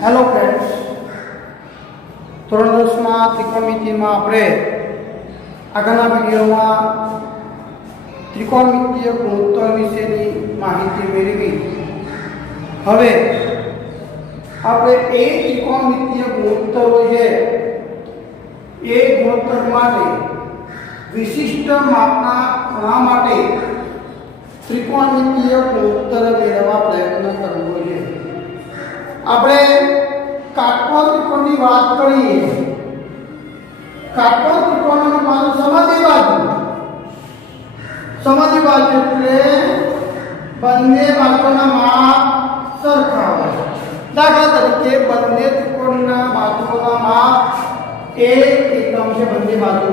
Hello friends, ધોરણ 10માં ત્રિકોણમિતિમાં આપણે આગળના વિડીયોમાં ત્રિકોણમિતિય ગુણોત્તર વિશેની માહિતી મેળવી. હવે આપણે એ ત્રિકોણમિતિય ગુણોત્તરો છે એ ગુણોત્તર માટે વિશિષ્ટ માપના ખૂણા માટે ત્રિકોણમિતિય ગુણોત્તર મેળવવા પ્રયત્ન કરવો છે. આપણે કાટકોણ ત્રિકોણની વાત કરીએ. કાટકોણ ત્રિકોણની બાજુ સમદ્વિ બાજુ એટલે બંને બાજુના માપ સરખા હોય. દાખલા તરીકે બંને ત્રિકોણના બાજુઓના માપ એક એકમ છે. બંને બાજુ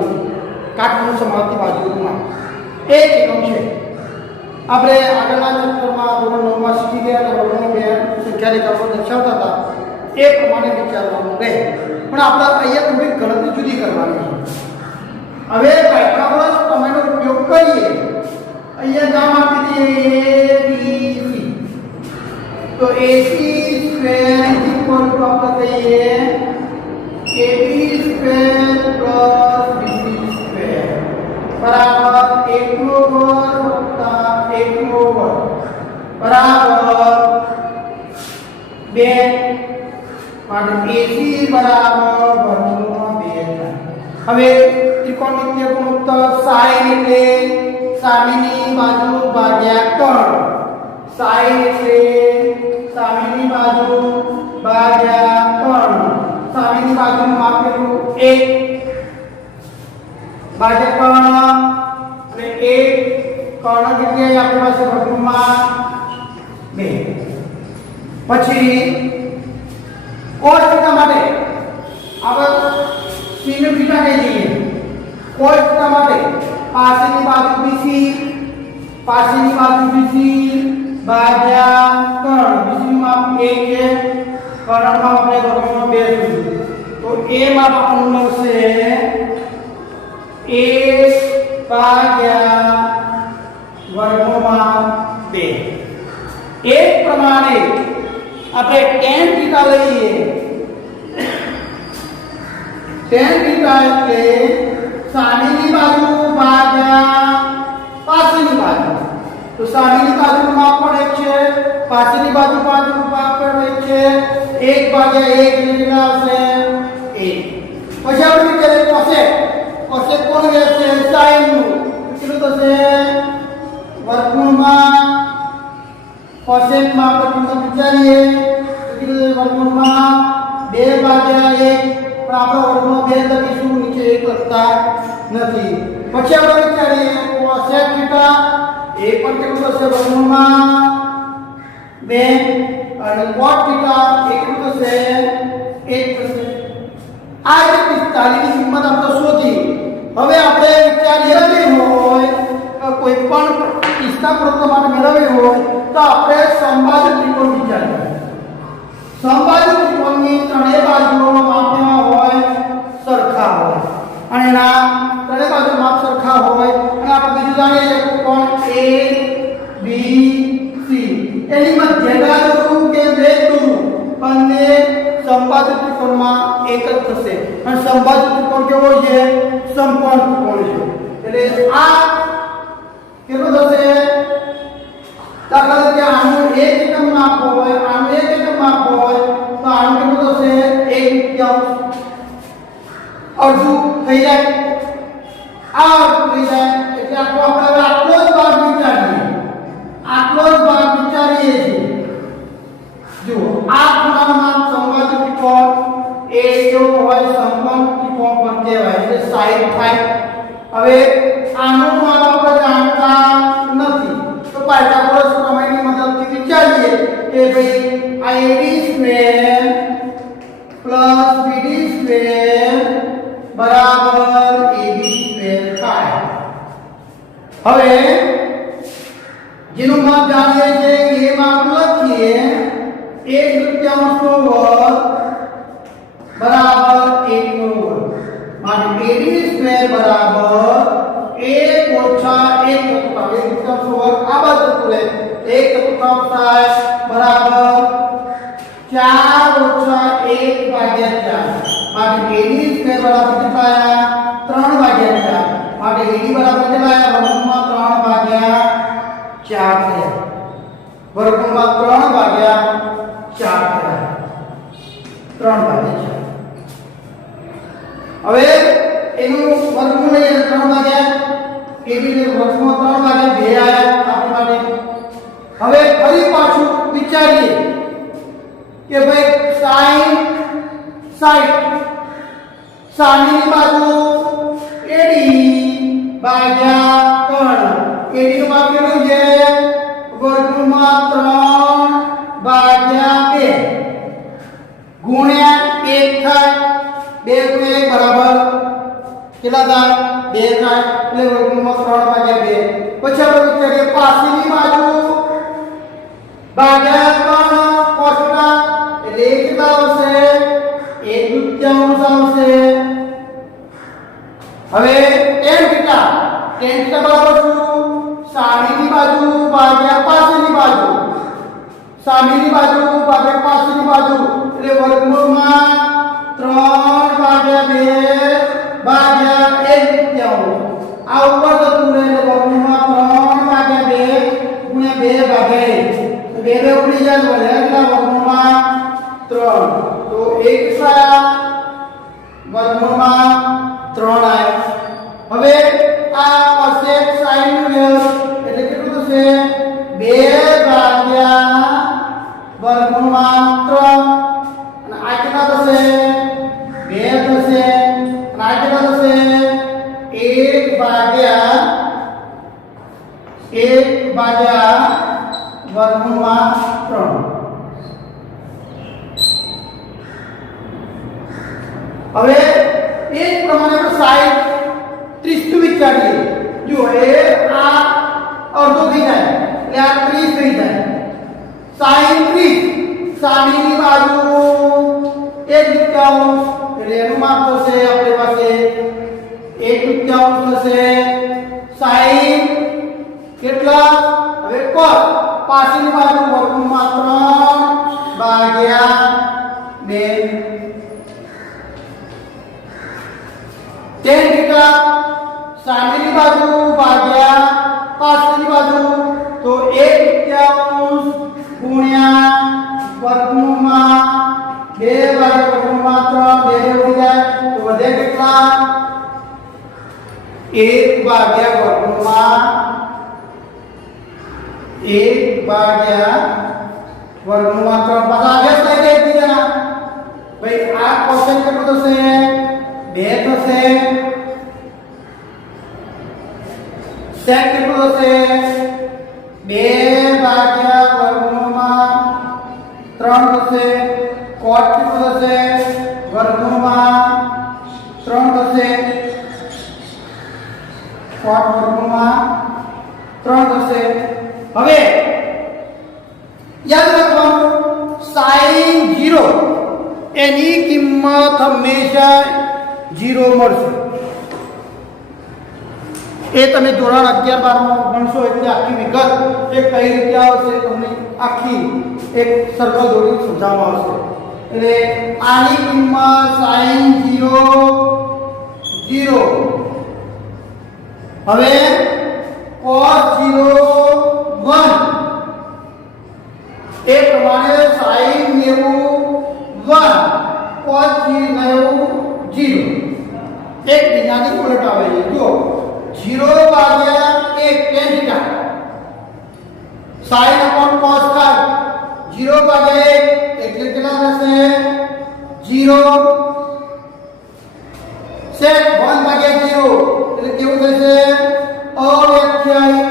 કાટકોણ સમદ્વિ બાજુમાં એક એકમ છે. આપણે આગળના ચેપ્ટરમાં ધોરણ 9માં શીખી ગયા તો વર્ગનો બે સંખ્યાની કર્વો દર્શાવતા હતા એ પ્રમાણે વિચારવાનું રહે. પણ આપણે અહીંયા થોડી ગણતરી જુદી કરવાની છે. હવે પાયથાગોરસ પ્રમેયનો ઉપયોગ કરીએ. અહીંયા નામ આપી દઈએ ABC. તો AC સ્ક્વેર ઇક્વલ ટુ આપણે કહીએ AB square plus BC square બરાબર 1 નો વર્ગ વત્તા 1 નો વર્ગ બરાબર 2. માટે AC બરાબર વર્ગમૂળમાં 2. હવે ત્રિકોણમિતિય ગુણોત્તર sin એટલે સામેની બાજુ ભાગ્યા કર્ણ. sin એટલે સામેની બાજુ ભાગ્યા કર્ણ. સામેની બાજુનું માપ કેટલું 1 ભાગ્યા કર્ણ અને 1 કર્ણ કેટલી આપણી પાસે વર્ગમૂળમાં 2. પછી cos θ માટે આપણે sin θ કહી દઈએ. cos θ માટે પાસેની બાજુ BC ભાગ્યા કર્ણ. BC નું માપ 1 છે, કર્ણમાં આપણે વર્ગમૂળમાં 2 સુધી. તો એ માપ આપણું મળશે 1 ભાગ્યા વર્ગમૂળમાં 2. એ પ્રમાણે આપણે tan θ લઈએ. tan θ એટલે સામેની બાજુ ભાગ્યા પાછળની બાજુ. તો સામેની બાજુનું માપ પણ 1 છે, પાછળની બાજુનું માપ પણ 1 છે. 1 ભાગ્યા 1 એટલે આવશે 1. પછી આપણે વિચારીએ કોસેક કોણ રહેશે? sin નું કેટલું થશે? વર્ગમૂળમાં કોસેક માં આપણે કિંમત વિચારીએ તો વર્ગમૂળમાં 2 ભાગ્યા 1. પણ આપણે વર્ગમૂળ 2 લખીશું, નીચે 1 લખતા નથી. પછી આપણે વિચારીએ કોસેક થીટા એ પણ કેટલું થશે? વર્ગમૂળમાં 2. અને કોટ થીટા એ કેટલું થશે? 1 થશે. આ રીતે 45 ની કિંમત આપણે શોધી. હવે આપણે વિચારીએ હોય કોઈ પણ કિસ્સા પ્રશ્ન માટે મેળવવી હોય તો આપણે સમબાજુ ત્રિકોણ વિચારીએ. સમબાજુ ત્રિકોણની ત્રણેય બાજુઓનો માપ કેવા હોય? સરખા હોય. અને એના ત્રણેય બાજુ માપ સરખા હોય અને આપણે બીજું જાણીએ કે કોણ ABC એની મધ્યના દોરું કે બે દોરું બંને સમબાજુ ત્રિકોણમાં એક જ થશે. અને સમબાજુ ત્રિકોણ કેવો છે? સમકોણ ત્રિકોણ છે. એટલે આ કેટલું થશે? દાખલા તરીકે આનું 1 એકમ માપ હોય, આનું 1 એકમ માપ હોય તો આનું કેટલું થશે? 1/3 અડધું થઈ જાય. આ અડધું થઈ જાય એટલે આપણે આટલો જ ભાગ વિચારીએ છીએ. જુઓ, આ ખૂણાનું નામ સમબાજુ ત્રિકોણ એ કેવો હોય? સમકોણ ત્રિકોણ પણ કહેવાય. એટલે સાઈડ થાય. હવે આનું માપ આપણે જાણતા નથી તો પાયથાગોરસ પ્રમેયની મદદથી વિચારીએ કે ભાઈ આ AD square plus BD square બરાબર AB સ્ક્વેર થાય. હવે જેનું માપ જાણીએ છીએ એ માપ લખીએ. 1/3 નો વર્ગ બરાબર 1 નો વર્ગ. માટે AD સ્ક્વેર બરાબર 1 ઓછા 1 ચતુર્થાંશ. 1/3 નો વર્ગ આ બાજુ રહે 1 ચતુર્થાંશ થાય બરાબર 4 ઓછા 1 ભાગ્યા 4 માટે AD સ્ક્વેર બરાબર કેટલા આયા 3 ભાગ્યા 4 માટે AD બરાબર કેટલા આયા વર્ગમૂળમાં 3 ભાગ્યા 4 થયા વર્ગમૂળમાં 3 ભાગ્યા 4 થયા 3 ભાગ્યા 4 હવે એનું વર્ગમૂળ લઈએ 3 ભાગ્યા AD ને વર્ગમૂળ 3 ભાગ્યા 2 આયા આપણી માટે હવે ફરી પાછું વિચારીએ કે ભાઈ sin 60 સામેની બાજુ AD ભાગ્યા કર્ણ AD નું માપ કેટલું છે વર્ગમૂળમાં 3 ભાગ્યા 2 ગુણ્યા 1 થાય 2 ગુણ્યા 1 બરાબર કેટલા થાય 2 થાય એટલે વર્ગમૂળમાં 3 ભાગ્યા 2 પછી આપણે વિચારીએ પાછળની બાજુ ભાગ્યા કર્ણ કોષ્ટક એટલે કેટલા આવશે 1/3 આવશે હવે tan θ બરાબર શું સામેની બાજુ ભાગ્યા પાછળની બાજુ સામેની બાજુ ભાગ્યા પાછળની બાજુ એટલે વર્ગમૂળમાં 3 ભાગ્યા 2 ભાગ્યા 1/3 આ ઉપર જતું રહે એટલે વર્ગમૂળમાં 3 ભાગ્યા 2 ગુણ્યા 2 ભાગ્યા 1 તો 2 ઉડી જાય એટલે કેટલા વર્ગમૂળમાં 3 તો 1 થયા વર્ગમૂળમાં 3 આયા હવે આ કોસેક sin નું એટલે કેટલું થશે 2 ભાગ્યા વર્ગમૂળમાં 3 અને આ કેટલા થશે 2 થશે અને આ કેટલા થશે 1 ભાગ્યા વર્ગમૂળમાં 3 હવે એ જ પ્રમાણે આપણે સાઈડ 30 નું વિચારીએ જો એ આ અડધો થઈ જાય એટલે આ 30 થઈ જાય sin 30 સામેની બાજુ 1/3 એટલે એનું માપ થશે આપણી પાસે 1/3 થશે sin કેટલા હવે cos પાછળની બાજુ વર્ગમૂળમાં 3 ભાગ્યા 2 tan θ સામેની બાજુ ભાગ્યા પાછળની બાજુ તો 1/3 ગુણ્યા વર્ગમૂળમાં 2 ભાગ્યા વર્ગમૂળમાં 3 2 ઉડી જાય તો વધે કેટલા 1 ભાગ્યા વર્ગમૂળમાં 1 ભાગ્યા વર્ગમૂળમાં 3 પાછા આગળ થઈ જાય બીજા ભાઈ આ કોસેક કેટલું થશે 2 થશે sec કેટલું થશે 2 ભાગ્યા વર્ગમૂળમાં 3 થશે cot કેટલું થશે વર્ગમૂળમાં 3 થશે cot વર્ગમૂળમાં 3 થશે હવે યાદ રાખવાનું sin 0 એની કિંમત હંમેશા 0 મળશે એ તમે ધોરણ 11 12 માં ભણશો એટલે આખી વિગત એ કઈ રીતે આવશે તમને આખી એક સર્કલ દોરી સમજાવવામાં આવશે એટલે આની કિંમત sin 0 હવે cos 1 એ પ્રમાણે sin 1 cos 0 એક બીજાની ઉલટ આવે છે જો 0 ભાગ્યા 1 tan θ sin upon cos થાય 0 ભાગ્યા 1 એટલે કેટલા થશે 0 sec 1 ભાગ્યા 0 એટલે કેવું થશે અવ્યખ્યાયી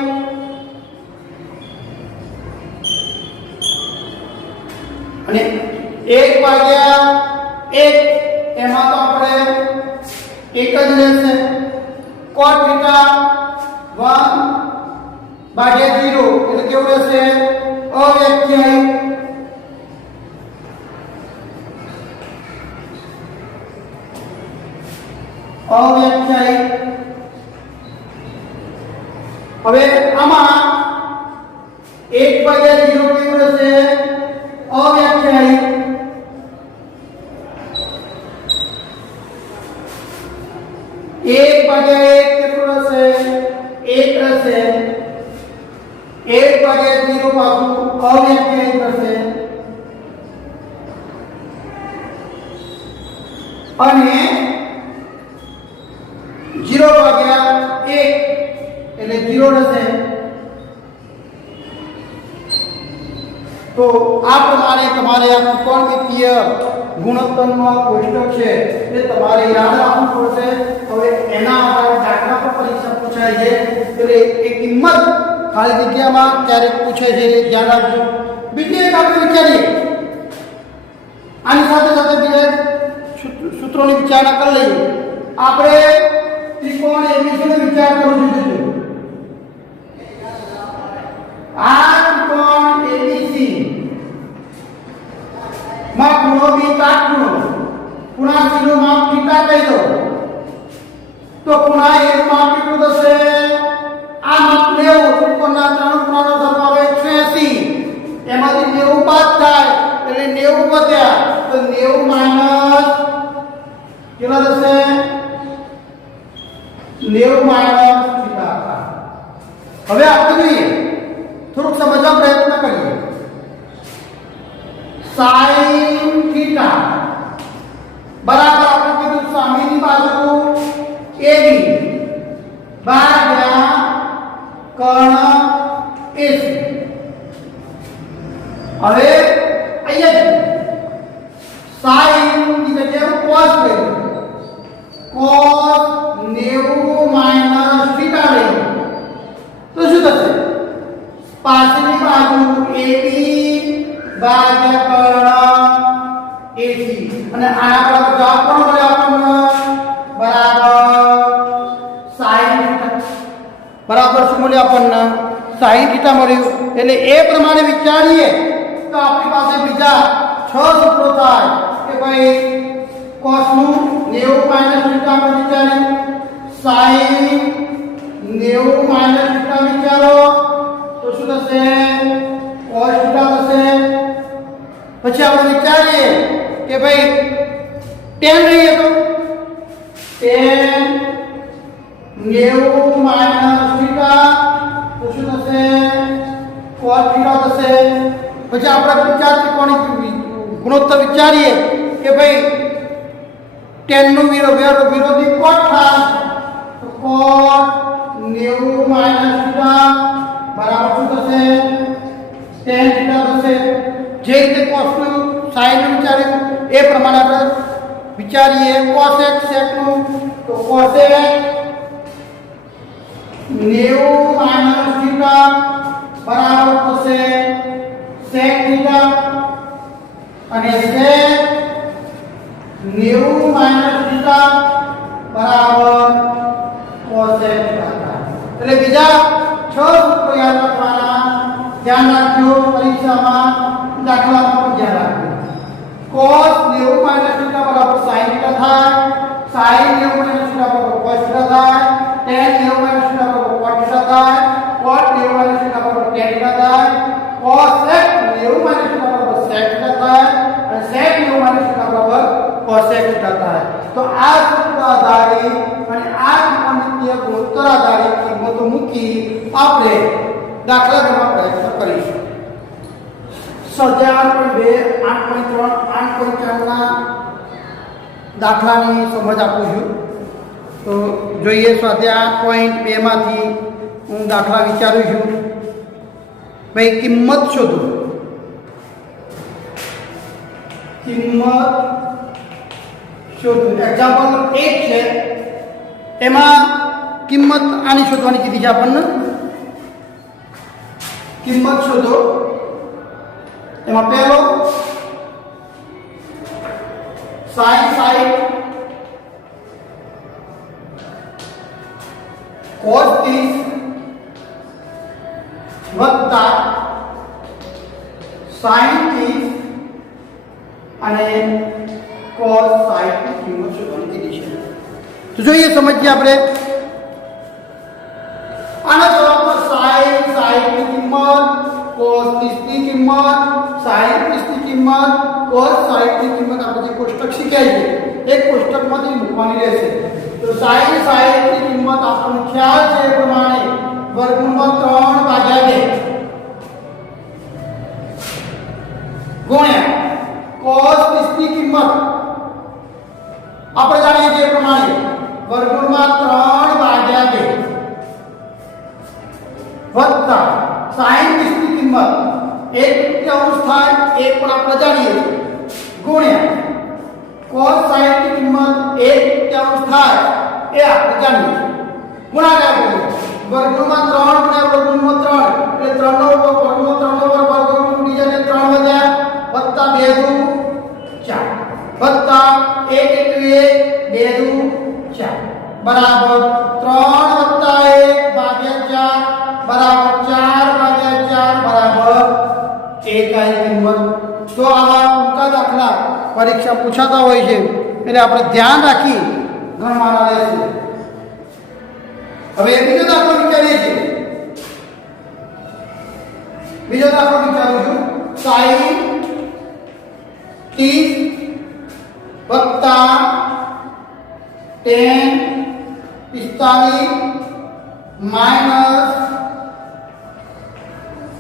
અને 1 ભાગ્યા 1 એમાં તો આપણે એક જ રહેશે cot θ 1 ભાગ્યા 0 એટલે કેવું રહેશે અવ્યખ્યાયી હવે આમાં 1 ભાગ્યા 0 કેવું રહેશે અવ્યાખ્યાયિત 1 ભાગ્યા 0 બાજુ અવ્યાખ્યાયિત થશે અને 0 ભાગ્યા 1 એટલે 0 થશે. તો આ પ્રમાણે તમારે આ ત્રિકોણમિતીય ગુણોત્તરનો કોષ્ટક છે એ તમારે યાદ રાખવું પડશે. હવે એના આધારે દાખલા પર પરીક્ષા પૂછાય છે એટલે એ કિંમત ખાલી જગ્યામાં ક્યારેક પૂછે છે એ ધ્યાન રાખજો. બીજી એક આપણે વિચારીએ આની સાથે સાથે બીજા સૂત્રોની વિચારણા કરી લઈએ. આપણે ત્રિકોણ એબીસી નો વિચાર કરવો જોઈએ. આ ત્રિકોણ એબીસી માં ખૂણો બી કાટખૂણો, ખૂણા સી નું માપ થીટા કહી દો તો ખૂણા એ નું માપ કેટલું થશે? આ માપ 90. ત્રિકોણના ત્રણ ખૂણાનો સરવાળો 180. એમાંથી 90 બાદ થાય એટલે 90 વધ્યા તો 90 માઈનસ કેટલા થશે? 90 માઈનસ થીટા. હવે આપણે જોઈએ થોડુંક સમજવા પ્રયત્ન કરીએ. sin થીટા બરાબર આપણે કીધું સામેની બાજુ AB ભાગ્યા કર્ણ AC. હવે અહીંયા sin ની જગ્યાએ cos લઈએ. cos 90 માઈનસ થીટા લઈએ તો શું થશે? પાછળની બાજુ AB ભાગ્યા કર્ણ AC અને આના બરાબર જવાબ કોણ મળ્યો આપણને? બરાબર sin થીટા. બરાબર શું મળ્યું આપણને? sin થીટા મળ્યું. એટલે એ પ્રમાણે વિચારીએ તો આપણી પાસે બીજા 6 સૂત્રો થાય કે ભાઈ cos નું 90 માઈનસ થીટા પર વિચારીએ, sin 90 માઈનસ થીટા વિચારો તો શું થશે? cos થીટા થશે. પછી આપણે વિચારીએ કે ભાઈ tan લઈએ તો tan 90 માઈનસ થીટા તો શું થશે? cos થીટા થશે. પછી આપણે વિચાર ત્રિકોણીય ગુણોત્તર વિચારીએ કે ભાઈ tan નું વિરોધી cot થાય તો cot 90 માઈનસ થીટા બરાબર શું થશે? tan થીટા થશે. જે રીતે cos નું sin નું વિચાર્યું એ પ્રમાણે આપણે વિચારીએ cosec sec નું તો cosec 90 માઈનસ થીટા બરાબર થશે sec થીટા અને sec 90 માઈનસ થીટા બરાબર cosec થીટા. એટલે બીજા 6 સૂત્રો યાદ રાખવાના. ધ્યાન રાખજો પરીક્ષામાં દાખલામાં પણ ધ્યાન રાખજો. cos 90 માઈનસ થીટા બરાબર sin થીટા થાય, sin 90 માઈનસ થીટા બરાબર cos થીટા થાય, tan 90 માઈનસ થીટા બરાબર cot થીટા થાય, cot 90 માઈનસ થીટા બરાબર tan થીટા થાય, cosec 90 માઈનસ થીટા બરાબર sec થીટા થાય અને sec 90 માઈનસ થીટા બરાબર cosec થીટા થાય. તો આ સૂત્ર આધારિત અને આ ત્રિકોણમિતીય ગુણોત્તર આધારિત કિંમતો મૂકી આપણે દાખલા ગણવા પ્રયત્ન કરીશું. સ્વાધ્યાય 8.2, 8.3, 8.4 ના દાખલાની સમજ આપું છું. તો જોઈએ સ્વાધ્યાય 8.2 માંથી હું દાખલા વિચારું છું. ભાઈ કિંમત શોધો. કિંમત શોધો. એક્ઝામ્પલ 1 છે એમાં કિંમત આની શોધવાની કીધી છે આપણને. કિંમત શોધો. એમાં પહેલો sin 60 cos 30 વત્તા sin 30 અને cos 60 ની કિંમત શોધવાની કીધી છે. તો જોઈએ સમજીએ આપણે. આના જવાબમાં sin 60 ની કિંમત, cos 30 ની કિંમત, sin 30 ની કિંમત, cos 60 ની કિંમત આપણે જે કોષ્ટક શીખ્યા છે એક કોષ્ટકમાંથી મૂકવાની રહેશે. તો sin 60 ની કિંમત આપણને ખ્યાલ છે એ પ્રમાણે વર્ગમૂળમાં 3 ભાગ્યા 2 કિંમત 1/5 થાય એ પણ આપણે જાણીએ છીએ ગુણ્યા cos 60 ની કિંમત 1/5 થાય એ આપણે જાણીએ છીએ ગુણાકાર કરીએ વર્ગમૂળમાં 3 ગુણ્યા વર્ગમૂળમાં 3 એટલે 3 નો વર્ગમૂળ 3 નો વર્ગમૂળ ઉડી જાય 3 વધ્યા વત્તા 2 દુ 4 વત્તા 1 એકુ 1 2 દુ 4 બરાબર 3 વત્તા 1 ભાગ્યા 4 બરાબર 4 ભાગ્યા 4 બરાબર 1 આઈ કિંમત તો આવા ટૂંકા દાખલા પરીક્ષા પૂછાતા હોય છે એટલે આપણે ધ્યાન રાખી ગણવાના રહેશે હવે બીજો દાખલો વિચારીએ છીએ બીજો દાખલો વિચારું છું sin 30 વત્તા 10 45 માઈનસ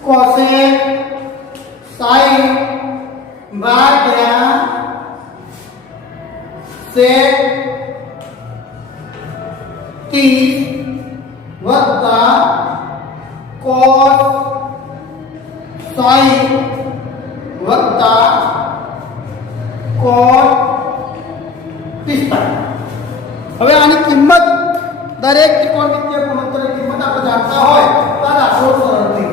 cosec 60 ભાગ્યા sec 30 વત્તા cos 60 વત્તા cos 45 હવે આની કિંમત દરેક ત્રિકોણમિતિય ગુણોત્તરની કિંમત આપણે જાણતા હોય તો આ દાખલો સરળ થઈ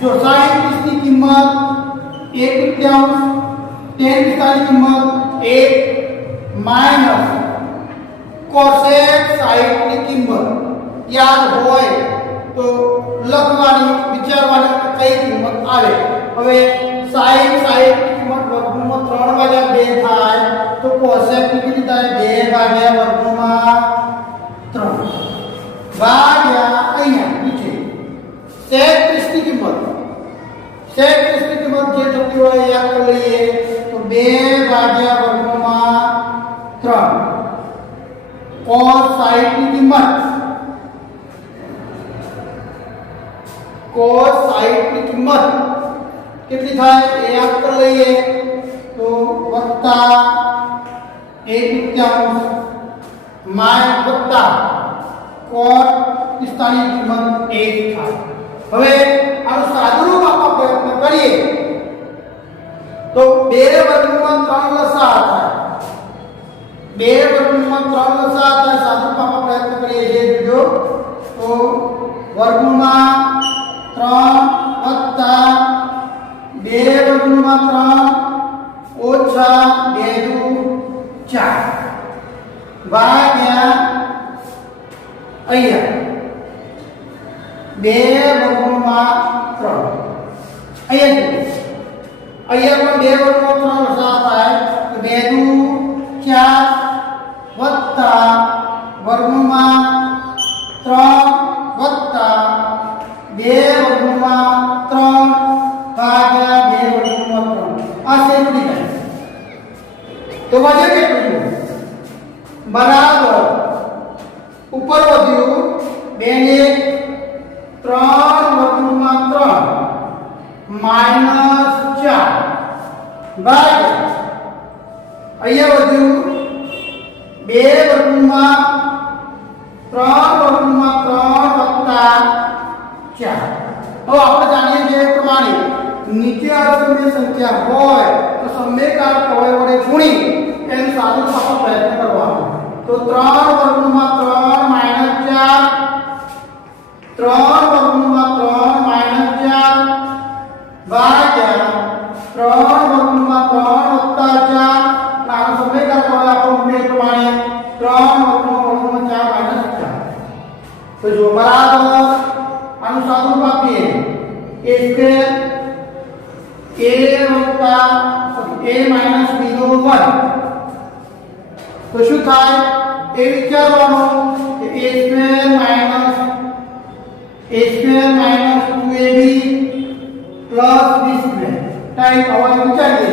જો sin 30 ની કિંમત 1/5 tan 45 ની કિંમત 1 માઈનસ cosec 60 ની કિંમત યાદ હોય તો લખવાની વિચારવાની કઈ કિંમત આવે હવે sin 60 ની કિંમત વર્ગમૂળમાં 3/2 થાય તો cosec ની કેટલી થાય 2 વર્ગમૂળમાં 3 ભાગ્યા અહીંયા નીચે sec 30 ની કિંમત sec 30 ની કિંમત જે થતી હોય યાદ કરી લઈએ તો 2 વર્ગમૂળમાં 3 cos 60 ની કિંમત cos 60 ની કિંમત કેટલી થાય એ યાદ કરી લઈએ તો વત્તા 1/5 માઈનસ વત્તા cos 45 ની કિંમત 1 થાય હવે આનું સાદુરૂપ આપવા પ્રયત્ન કરીએ તો 2 વર્ગમૂળમાં 3 લસા થાય 2 વર્ગમૂળમાં 3 લસા થાય સાદુરૂપ આપવા પ્રયત્ન કરીએ જે જો તો વર્ગમૂળમાં 3 વત્તા 2 વર્ગમૂળમાં 3 ઓછા 2 દુ 4 ભાગ્યા અહીંયા 2 વર્ગમૂળમાં 3 અહીંયા પણ 2 વર્ગમૂળમાં 3 લસા થાય તો 2 દુ 4 વત્તા વર્ગમૂળમાં 3 વત્તા 2 વર્ગમૂળમાં 3 ભાગ્યા 2 વર્ગમૂળમાં 3 આ શેનું થાય તો વજન કેટલું બરાબર ઉપર વધ્યું 2 ને 3 વર્ગમૂળમાં 3 માઈનસ 4 ભાગ્યા અહીંયા વધ્યું 2 વર્ગમૂળમાં 3 વર્ગમૂળમાં 3 વત્તા 4 હવે આપણે જાણીએ છીએ એ પ્રમાણે નીચે અસમય સંખ્યા હોય તો સમયકાર કવય વડે ગુણી એનું સાદુરૂપ આપવા પ્રયત્ન કરવાનો તો 3 વર્ગમૂળમાં 3 માઈનસ 4 3 વર્ગમૂળમાં 3 માઈનસ 4 ભાગ્યા 3 વર્ગમૂળમાં 3 વત્તા 4 આનો સમયકાર કવય આપણો ઉમેર પ્રમાણે 3 વર્ગમૂળમાં 4 માઈનસ 4 તો જો બરાબર આનું સાદુરૂપ આપીએ a square a minus b નો વર્ગ તો શું થાય એ વિચારવાનું કે a square minus 2ab plus b square type હવે વિચારીએ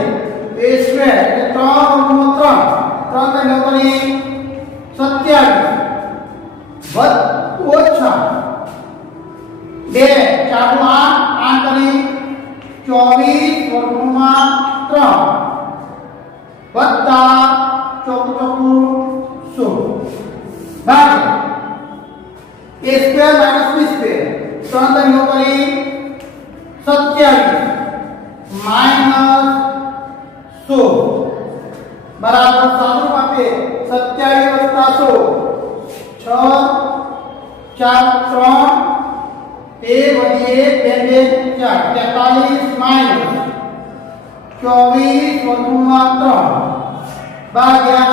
a સ્ક્વેર એટલે 3 વર્ગમૂળમાં 3 ને કરી 27 ઓછા 2 4 8 કરી 24 વર્ગમૂળમાં 3 વત્તા 4 ભાગ્યા a square minus b square 3 કરી 27 बराबर सादरूप आपे 27 + 16 6 4 3 1 વધીએ 2 4 43 - 24 વર્ગમૂળમાં 3 ભાગ્યા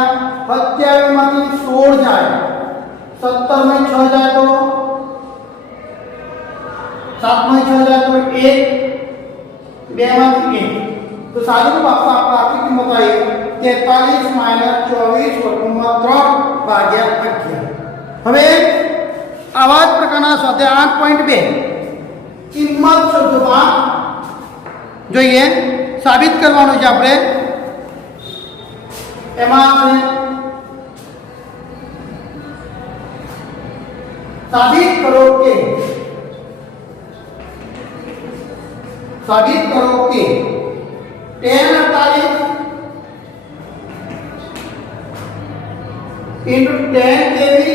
27 માંથી 16 જાય 17 में 6 जाए तो 7 में 6 जाए तो 1 2 માંથી 1 तो सादरूप आपका आखिरी कीमत आई 43 - 24 વર્ગમૂળમાં 3 ભાગ્યા 11 હવે આવા જ પ્રકારના સ્વાધ્યાય 8.2 કિંમત શોધવા જોઈએ સાબિત કરવાનું છે આપણે એમાં આપણે साबित करो कि 10 48 into 10 केवी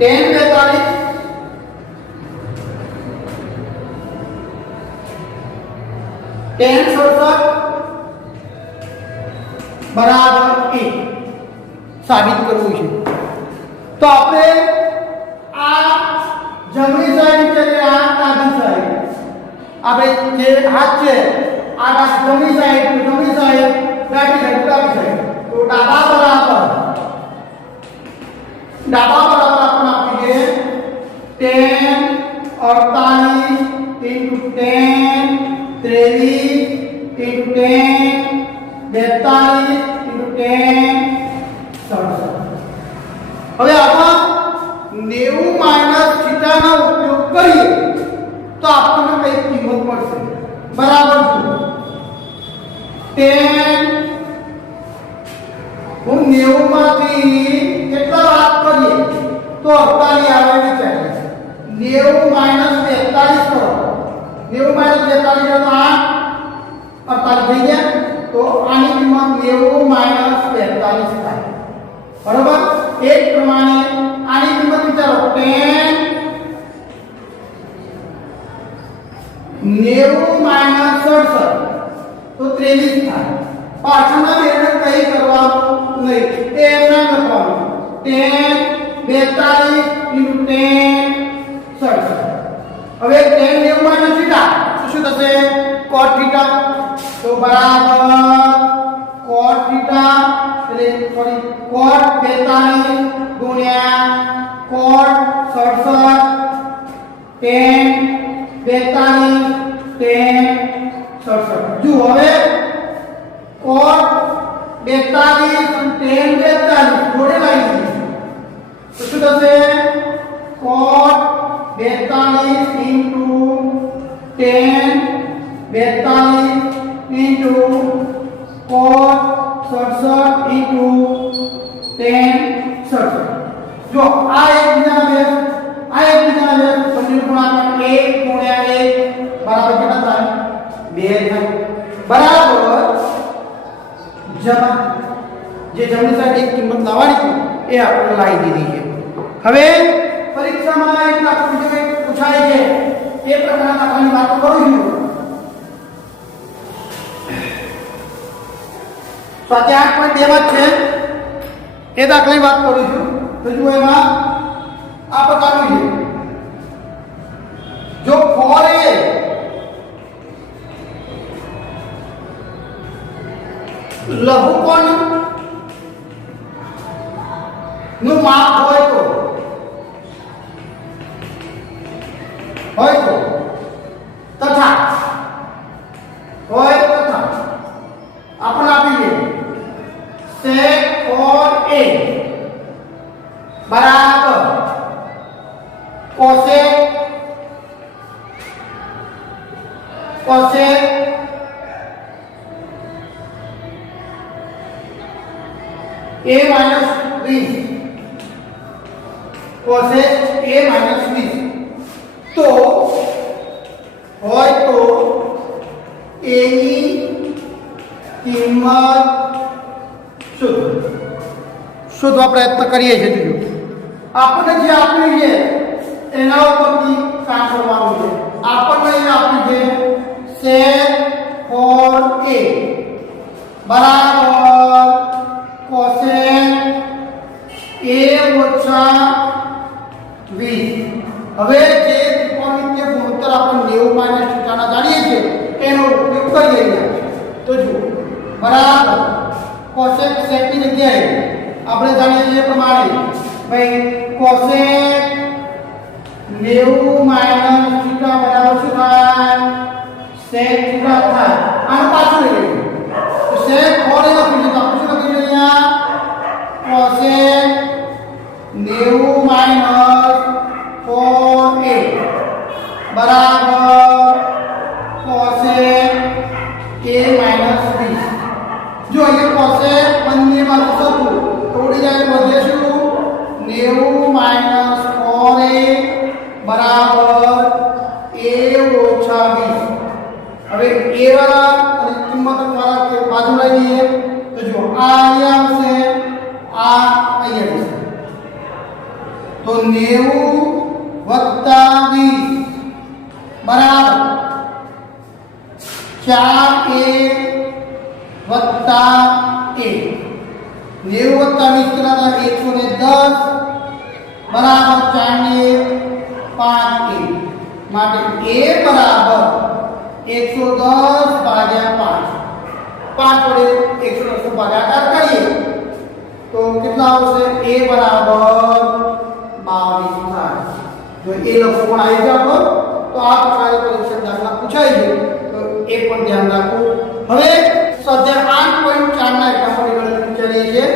10 42 10 67 बराबर 1 साबित करવું છે તો આપણે આ જમણી સાઈડ છે કે આ ડાબી સાઈડ આપણે જે હાથ છે આ જમણી સાઈડ ડાબી સાઈડ તો ડાબા બરાબર આપણે આપીએ 10 48 into 10 23 into 10 42 into 10 હવે આમાં 90 - થીટા નો ઉપયોગ કરીએ તો આપણને કઈ કિંમત મળશે બરાબર 10 હું 90 માંથી કેટલા વાત કરીએ તો 48 આવે વિચારીએ 90 - 43 કરો 90 - 43 એટલે 48 થઈ ગયા તો આની કિંમત 90 - 43 થાય बराबर एक प्रमाणे आनी किंमत विचारो 10 90 - 67 तो 23 થાય પાછળના બેને કઈ કરવાનું નહીં તે એમને લખવાનું 10 42 * 10 67 હવે 10 90 - થીટા તો શું થશે cot થીટા તો બરાબર cot theta sorry cot 42 गुण્યા cot 67 10 42 10 67 જો હવે cot 42 અને 10 42 જોડે લાવી દીધી તો શું થશે cot 42 into 10 42 into cot 67 into 10 67 જો આ એકબીજાના બંને ગુણાકાર 1 ગુણ્યા 1 બરાબર કેટલા થાય 2 થાય બરાબર જમા જે જમણી સાઈડ એક કિંમત લાવવાની છે એ આપણે લાવી દીધી છે હવે પરીક્ષામાં એક દાખલો બીજો એક પૂછાય છે એ પ્રકારના દાખલાની વાત કરું છું સ્વાધ્યાય 8.2 માં છે એ દાખલાની વાત કરું છું તો જો એમાં આ પ્રકારનું છે જો 4a લઘુકોણ નું માપ હોય તો તથા આપણે આપીએ sec 4a बराबर cosec a minus 20 cosec a minus 20 तो હોય તો a ની કિંમત શોધવા પ્રયત્ન કરીએ છીએ જોજો આપણે જે આપ્યું છે એના ઉપરથી કામ કરવાનું છે આપણને આપ્યું છે sec બરાબર કોસેક a ઓછા 20. હવે જે ત્રિકોણમિતિય ગુણોત્તર આપણે 90 માઇનસ થીટાના જાણીએ છીએ એનો ઉપયોગ કરી લઈએ. તો જુઓ બરાબર કોસેક સેકની જગ્યાએ આપણે જાણીએ છીએ પ્રમાણે ભાઈ કોસેક 90 માઇનસ થીટા બરાબર શું થાય સેક થીટા થાય. આને પાછું લઈ લઈએ તો સેક હોલ લખી લઈએ. આપણે શું લખી લઈએ અહીંયા કોસેક 90 માઇનસ 4a બરાબર કોસેક a માઇનસ 20. જો અહીંયા કોસેક બંને બાજુ સરખું તો ઉડી જાય વધે શું 90 માઇનસ 4a બરાબર a ઓછા 20. હવે a વાળા અને કિંમત વાળા કે બાજુ લઈ લઈએ તો જો આ અહીંયા આવશે આ અહીંયા આવશે તો 90 વત્તા 20 બરાબર 4a વત્તા a 90 વત્તા 20 કેટલા થાય 110 બરાબર 4 ને 5a માટે a બરાબર 110 ભાગ્યા 5 વડે 110 નો ભાગાકાર કરીએ તો કેટલા આવશે a બરાબર 22 થાય. જો એ લખો પણ આવી જાવ તો આ પ્રકારે પરીક્ષા દાખલા પૂછાય છે તો એ પણ ધ્યાન રાખો. હવે સ્વાધ્યાય 8.4 ના એક્ઝામ્પલ વિચારીએ છીએ.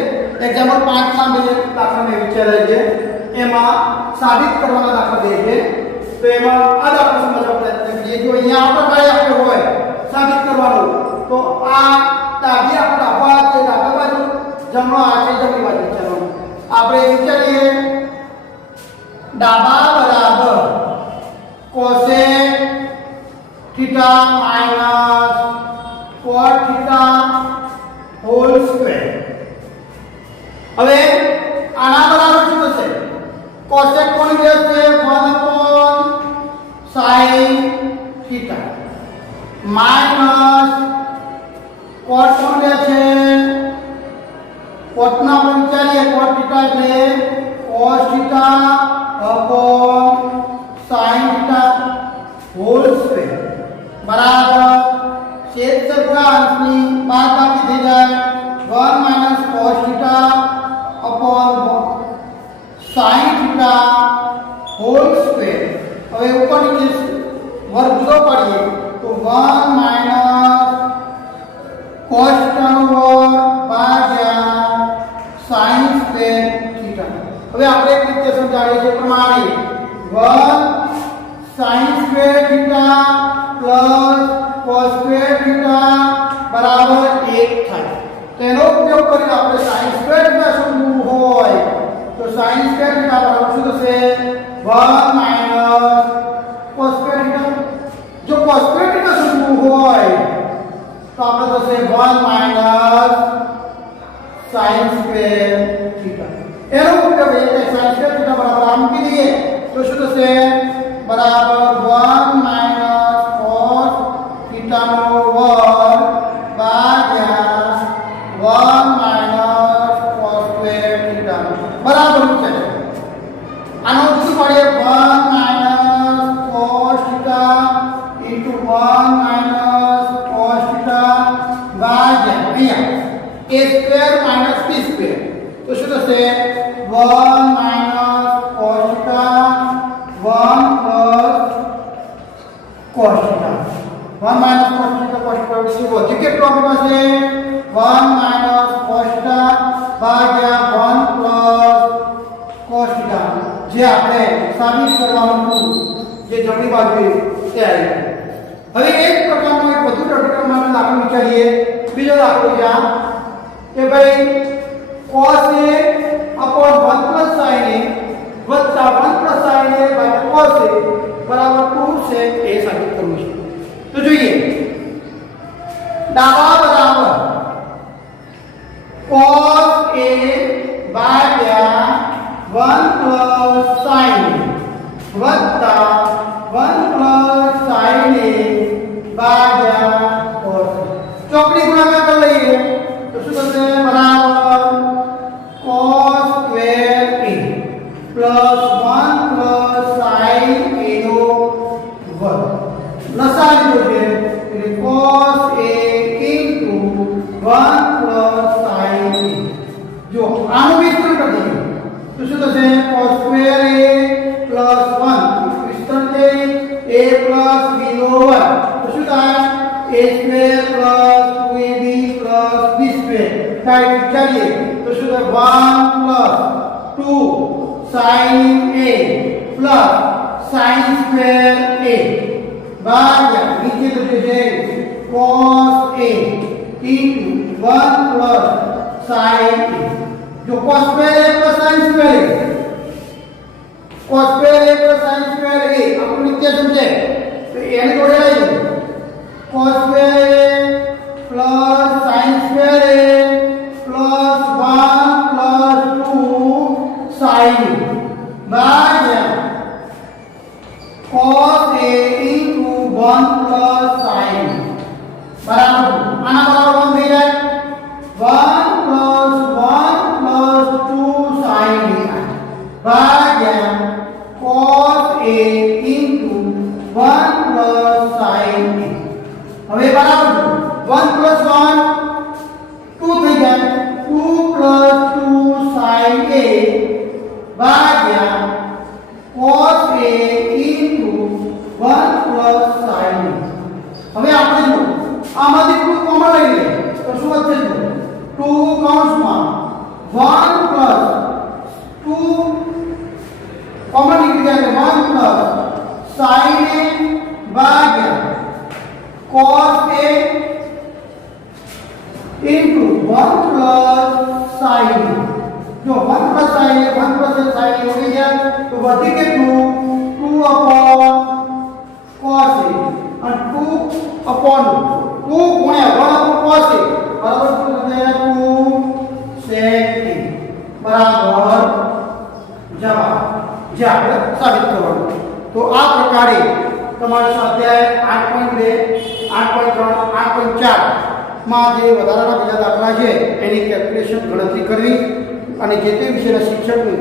એક્ઝામ્પલ 5 ના બે દાખલા મેં વિચાર્યા છે એમાં સાબિત કરવાના દાખલા દે છે. તો એમાં આ દાખલો સમજવા પ્રયત્ન કરીએ. જો અહીંયા આ પ્રકારે આપણે હોય સાબિત કરવાનું તો આ ડાબી આપણે ડાબા છે ડાબા બાજુ જમણો આ છે જમણી બાજુ વિચારવાનું. આપણે વિચારીએ ડાબા બરાબર કોસેક થીટા માઈનસ કોટ થીટા હોલ સ્ક્વેર. હવે આના બરાબર શું થશે કોસેક કોની જશે 1/sin થીટા માઈનસ કોટ કોણ લે છે કોટના આપણે વિચારીએ કોટ થીટા એટલે cos theta upon sin theta whole square બરાબર છેદ સરખા અંશની બાદ બાકી થઈ જાય 1 minus cos theta upon sin theta whole square. હવે ઉપર નીચે વર્ગ જુદો પાડીએ તો 1 minus cos theta નો વર્ગ ભાગ્યા sin square theta. હવે આપણે એક રીતે સમજાવીએ છીએ પ્રમાણે 1 sin square theta plus cos square theta બરાબર 1 થાય. તેનો ઉપયોગ કરીને આપણે sin square theta શોધવું હોય તો sin square theta બરાબર શું થશે 1 minus cos square theta. જો cos square theta શોધવું હોય તો આપણે થશે 1 minus sin square theta. એનો ઉપયોગ એ sin square theta બરાબર આમ મૂકી દઈએ તો શું થશે બરાબર 1 minus cos theta નો વર્ગ ભાગ્યા 1 minus cos square theta બરાબર છે. આનો શું પાડીએ 1 minus cos theta into 1 minus cos theta ભાગ્યા અહીંયા a square minus b square તો શું થશે 1 minus cos theta 1 plus cos theta 1 minus cos theta cos theta શું વધ્યું કેટલું આપણી પાસે 1 minus cos theta ભાગ્યા 1 plus cos theta જે આપણે સાબિત કરવાનું હતું જે જમણી બાજુએ તે આવી. હવે એક પ્રકારનો એક વધુ જટિલ માટે દાખલો વિચારીએ. બીજો દાખલો જ્યાં કે ભાઈ cos a upon 1 plus sin a વત્તા 1 plus sin a by cos a બરાબર 2 sec a સાબિત કરવું છે. તો જોઈએ ડાબા બરાબર cos a ભાગ્યા 1 plus sin a વત્તા 1 plus sin a ભાગ્યા cos a. ચોકડી ગુણાકાર કરી લઈએ નો વર્ગ લસા લીધો છે એટલે cos a into 1 plus sin a જો આનું વિસ્તરણ કરી દઈએ તો શું થશે cos square a plus 1 વિસ્તરણ છે a plus b નો વર્ગ તો શું થાય a square plus 2ab plus b square થાય વિચારીએ તો શું થાય 1 plus 2 sin a plus sin square a ભાગ્યા નીચે તો છે cos a into 1 plus sin a जो cos square a plus sin square a cos square a plus sin square a આપણે નીચે સમજે તો એને જોડે લઈ લો cos square a plus sin square a plus 1 plus 2 sin ભાગ્યા cos a into 1 plus sin બરાબર આના બરાબર 1 થઈ જાય 1 plus 1 plus 2 sin a ભાગ્યા cos a into 1 plus sin a હવે બરાબર 1 plus 1 2 થઈ જાય 2 plus 2 sin a ભાગ્યા cos a into 1 plus sin a હવે આપણે જો આમાંથી 2 કોમન લઈ લઈએ તો શું વધશે 2 કૌંસમાં 1 plus 2 કોમન નીકળી જાય 1 plus sin a ભાગ્યા cos a into 1 plus sin a જો 1 plus sin a 1 plus sin a ઉડી ગયા તો વધી કેટલું 2 upon cos a અને 2 upon 2 ગુણ્યા 1 upon cos a બરાબર શું થશે 2 sec a બરાબર જવાબ જે આપણે સાબિત કરવાનું તો આ પ્રકારે તમારે સ્વાધ્યાય 8.2 8.3 8.4 માં જે વધારાના બીજા દાખલા છે એની કેલ્ક્યુલેશન ગણતરી કરવી અને જે તે વિશેના શિક્ષકની